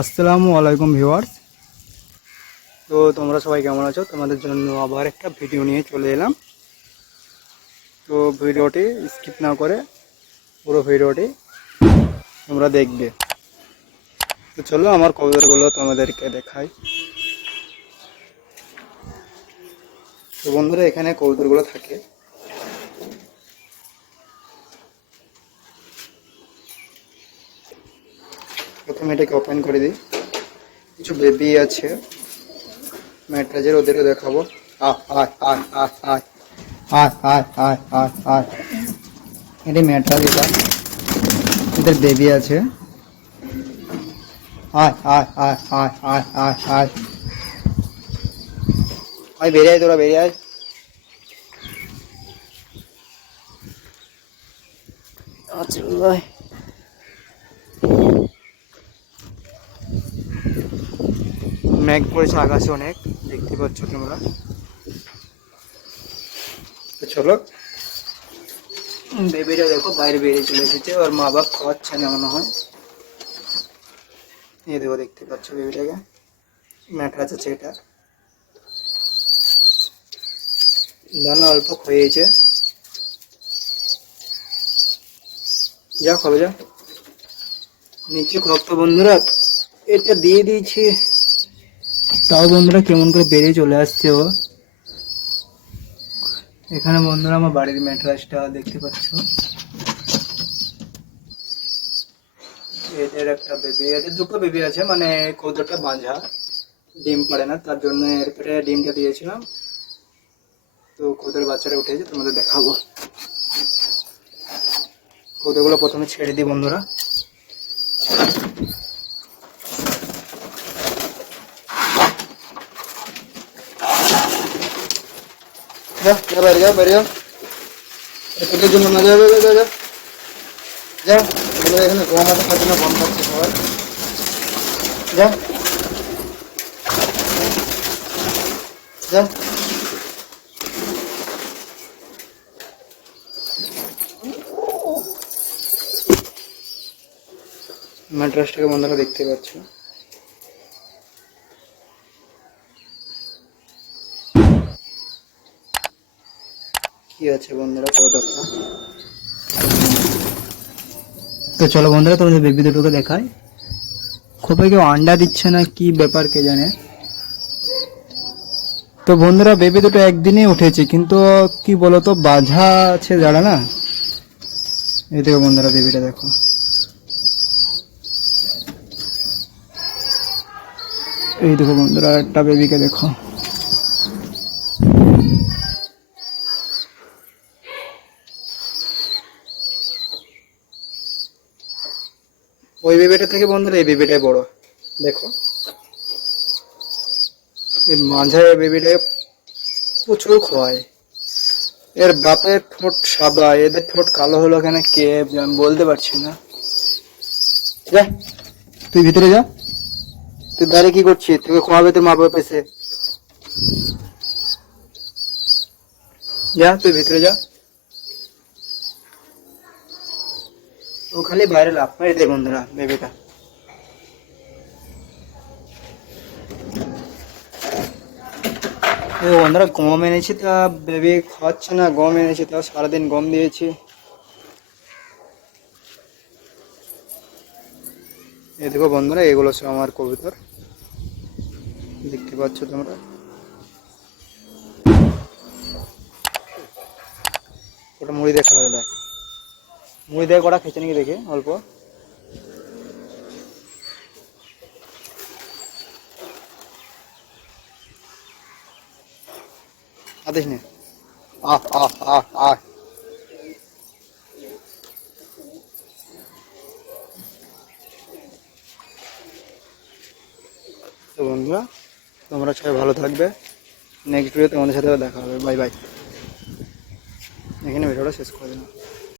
আসসালামু আলাইকুম ভিউয়ার্স। তো তোমরা সবাই কেমন আছো? তোমাদের জন্য আবার একটা ভিডিও নিয়ে চলে এলাম। তো ভিডিওটি স্কিপ না করে পুরো ভিডিওটি তোমরা দেখবে। তো চলো আমার কবুতরগুলো তোমাদেরকে দেখাই। তো বন্ধুরা, এখানে কবুতরগুলো থাকে। প্রথমে এটাকে ওপেন করে দিই। কিছু বেবি আছে ম্যাট্রাজের, ওদেরকে দেখাবো। এটি ম্যাট্রাজ, এটা এদের বেবি আছে। বেরিয়ে আয়, তোরা বেরিয়ে আয়। আচ্ছা ভাই, মেঘ পড়েছে আকাশে অনেক, দেখতে পাচ্ছ তোমরা। তো চলো, বেবিটা দেখো বাইরে বেরিয়ে চলে এসেছে, ওর মা বাপ খাওয়াচ্ছে না মনে হয়। এই দেখো, দেখতে পাচ্ছ বেবিটাকে। ম্যাট্রাস আছে এটা, দানা অল্প হয়েছে। যা খাবে যা, নিচে খপ্ত বন্ধুরা। এটা দিয়ে দিয়েছি, তাও বন্ধুরা কেমন করে বেরিয়ে চলে আসছে ও। এখানে বন্ধুরা আমার বাড়ির ম্যাট্রাসটা দেখতে পাচ্ছ। এদের একটা বেবি, এদের দুটো বেবি আছে, মানে কবুতরটা বাঁধা, ডিম পাড়ে না, তার জন্য এর পেটে ডিমটা দিয়েছিলাম। তো কবুতরের বাচ্চাটা উঠেছে, তোমাদের দেখাবো। কবুতরগুলো প্রথমে ছেড়ে দিই বন্ধুরা। যা যা, বাইরে যা, বাইরে যা। পেটের জন্য না, যা যা যা যা যা। এখানে গম আছে, খাচ্ছে না, গম খাচ্ছে সবাই। যা যা। ম্যাট্রাসটাকে বন্ধুরা দেখতে পাচ্ছ। কি আছে বন্ধুরা কবুতরটা। তো চলো বন্ধুরা, তোমাদের বেবি দুটোকে দেখায়। খুবই কেউ আন্ডা দিচ্ছে না, কি ব্যাপার কে জানে। তো বন্ধুরা, বেবি দুটো একদিনে উঠেছে, কিন্তু কি বলতো, বাঁধা আছে যারা না। এই দেখো বন্ধুরা, বেবিটা দেখো। এই দেখো বন্ধুরা, একটা বেবিকে দেখো। ওই বেবিটা থেকে বন্ধুরা এই বেবিটাই বড়, দেখো। এই মাঝে বেবিটাকে প্রচুর খাওয়ায়। এর বাপের ঠোঁট সাদা, এদের ঠোঁট কালো হলো কেন কে আমি বলতে পারছি না। যা তুই ভিতরে যা, তুই বাইরে কি করছিস? তোকে খাওয়াবে তোর মা বাপ এসে। যা তুই ভিতরে যা। ও খালি বাইরে লাফ মারি দে বন্ধুরা বেবিটা। ও বন্ধুরা, গম এনেছি, তা বেবি খাওয়াচ্ছে না। গম এনেছি, তাও সারাদিন গম দিয়েছি। এই দেখো বন্ধুরা, এগুলো সব আমার কবুতর, দেখতে পাচ্ছ তোমরা। ওটা মুড়ি দিয়ে খাওয়া যায়, মুড়ি দিয়ে কটা খেয়েছে নাকি দেখে অল্প। আদেশ নে, আহ আহ আহ আহ। তো বন্ধুরা, তোমরা সবাই ভালো থাকবে। নেক্সট ভিডিও তোমাদের সাথে দেখা হবে। Bye bye. এখানে ভিডিওটা শেষ করে দিলাম।